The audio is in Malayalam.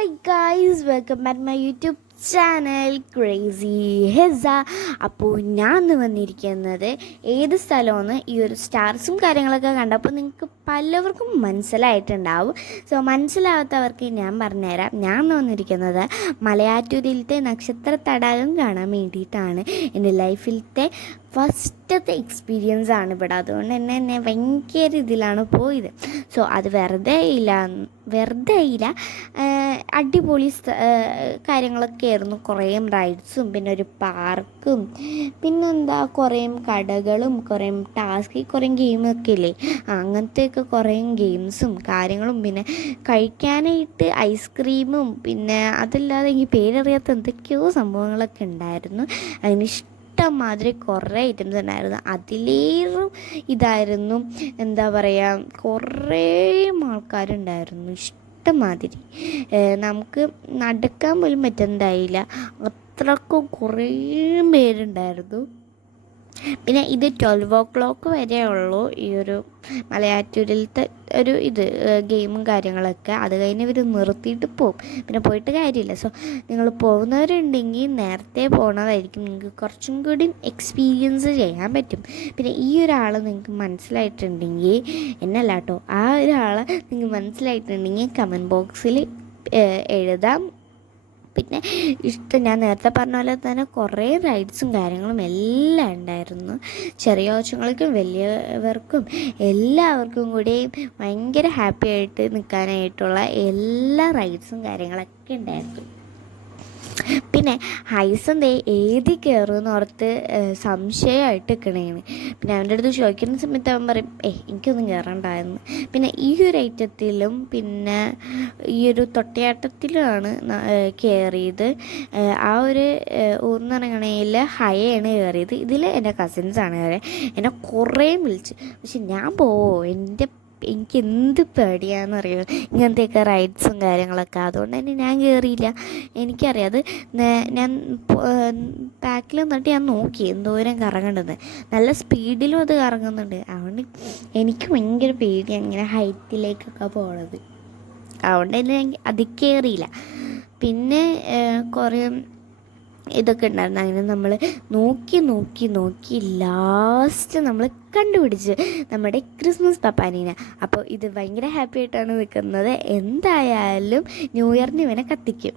Hi guys welcome back my YouTube channel crazy Hesa അപ്പോൾ ഞാൻ വന്നിരിക്കുന്നത് ഏത് സ്ഥലമെന്ന് ഈ ഒരു സ്റ്റാർസും കാര്യങ്ങളൊക്കെ കണ്ടപ്പോൾ നിങ്ങൾക്ക് പലവർക്കും മനസ്സിലായിട്ടുണ്ടാവും. സോ മനസ്സിലാവാത്തവർക്ക് ഞാൻ പറഞ്ഞുതരാം. ഞാൻ വന്നിരിക്കുന്നത് മലയാറ്റൂരിലത്തെ നക്ഷത്ര തടാകം കാണാൻ വേണ്ടിയിട്ടാണ്. എന്റെ ലൈഫിലത്തെ ഫസ്റ്റത്തെ എക്സ്പീരിയൻസ് ആണ് ഇവിടെ. അതുകൊണ്ട് തന്നെ എന്നെ ഭയങ്കര ഇതിലാണ് പോയത്. സോ അത് വെറുതെ ഇല്ല വെറുതെ ഇല്ല. അടിപൊളി കാര്യങ്ങളൊക്കെ ആയിരുന്നു. കുറേ റൈഡ്സും പിന്നെ ഒരു പാർക്കും പിന്നെന്താ കുറേ കടകളും കുറേ ടാസ്ക് കുറേ ഗെയിമൊക്കെ ഇല്ലേ? ആ, അങ്ങനത്തെയൊക്കെ കുറേ ഗെയിംസും കാര്യങ്ങളും. പിന്നെ കഴിക്കാനായിട്ട് ഐസ്ക്രീമും പിന്നെ അതല്ലാതെ എനിക്ക് പേരറിയാത്ത എന്തൊക്കെയോ സംഭവങ്ങളൊക്കെ ഉണ്ടായിരുന്നു. അതിന് ഇഷ്ടംമാതിരി കുറേ ഐറ്റംസ് ഉണ്ടായിരുന്നു. അതിലേറും ഇതായിരുന്നു എന്താ പറയുക കുറേ ആൾക്കാരുണ്ടായിരുന്നു. ഇഷ്ടംമാതിരി. നമുക്ക് നടക്കാൻ പോലും പറ്റുന്നതായില്ല. അത്രക്കും കുറേ പേരുണ്ടായിരുന്നു. പിന്നെ ഇത് ട്വൽവ് ഓ ക്ലോക്ക് വരെ ഉള്ളൂ ഈ ഒരു മലയാറ്റൂരിലത്തെ ഒരു ഇത് ഗെയിമും കാര്യങ്ങളൊക്കെ. അത് കഴിഞ്ഞ് ഇവർ നിർത്തിയിട്ട് പോകും പിന്നെ പോയിട്ട് കാര്യമില്ല. സോ നിങ്ങൾ പോകുന്നവരുണ്ടെങ്കിൽ നേരത്തെ പോകണതായിരിക്കും നിങ്ങൾക്ക് കുറച്ചും കൂടി എക്സ്പീരിയൻസ് ചെയ്യാൻ പറ്റും. പിന്നെ ഈ ഒരാൾ നിങ്ങൾക്ക് മനസ്സിലായിട്ടുണ്ടെങ്കിൽ എന്നല്ല കേട്ടോ ആ ഒരാൾ നിങ്ങൾക്ക് മനസ്സിലായിട്ടുണ്ടെങ്കിൽ കമന്റ് ബോക്സിൽ എഴുതാം. പിന്നെ ഇഷ്ടം ഞാൻ നേരത്തെ പറഞ്ഞ പോലെ തന്നെ കുറേ റൈഡ്സും കാര്യങ്ങളും എല്ലാം ഉണ്ടായിരുന്നു. ചെറിയ കൊച്ചുങ്ങൾക്കും വലിയവർക്കും എല്ലാവർക്കും കൂടി ഭയങ്കര ഹാപ്പി ആയിട്ട് നിൽക്കാനായിട്ടുള്ള എല്ലാ റൈഡ്സും കാര്യങ്ങളൊക്കെ ഉണ്ടായിരുന്നു. പിന്നെ ഹൈസൻ ദേ ഏതി കയറുമെന്ന് ഓർത്ത് സംശയമായിട്ട് നിൽക്കണേന്ന് പിന്നെ അവന്റെ അടുത്ത് ചോദിക്കുന്ന സമയത്ത് അവൻ പറയും ഏ എനിക്കൊന്നും കയറണ്ടായിരുന്നു പിന്നെ ഈ ഒരു ഐറ്റത്തിലും പിന്നെ ഈ ഒരു തൊട്ടയാട്ടത്തിലുമാണ് കയറിയത് ആ ഒരു ഊർന്നിറങ്ങണയിൽ ഹയാണ് കയറിയത് ഇതിൽ എന്റെ കസിൻസാണ് കയറിയത് എന്നെ കുറേ വിളിച്ച്. പക്ഷെ ഞാൻ പോവോ? എന്റെ എനിക്ക് എന്ത് പേടിയാണെന്നറിയോ ഇങ്ങനത്തെയൊക്കെ റൈഡ്സും കാര്യങ്ങളൊക്കെ. അതുകൊണ്ട് തന്നെ ഞാൻ കയറിയില്ല എനിക്കറിയാം. അത് ഞാൻ ബാക്കിൽ നിന്നിട്ട് ഞാൻ നോക്കി എന്തോരം കറങ്ങണ്ടെന്ന് നല്ല സ്പീഡിലും അത് കറങ്ങുന്നുണ്ട്. അതുകൊണ്ട് എനിക്ക് ഭയങ്കര പേടിയാണ് ഇങ്ങനെ ഹൈറ്റിലേക്കൊക്കെ പോണത്. അതുകൊണ്ട് തന്നെ ഞാൻ അതിൽ കയറിയില്ല പിന്നെ കുറേ ഇതൊക്കെ ഉണ്ടായിരുന്നു. അങ്ങനെ നമ്മൾ നോക്കി നോക്കി നോക്കി ലാസ്റ്റ് നമ്മൾ കണ്ടുപിടിച്ച് നമ്മുടെ ക്രിസ്മസ് പപ്പാനീനെ. അപ്പോൾ ഇത് ഭയങ്കര ഹാപ്പി ആയിട്ടാണ് നിൽക്കുന്നത്. എന്തായാലും ന്യൂ ഇയറിന് ഇവനെ കത്തിക്കും.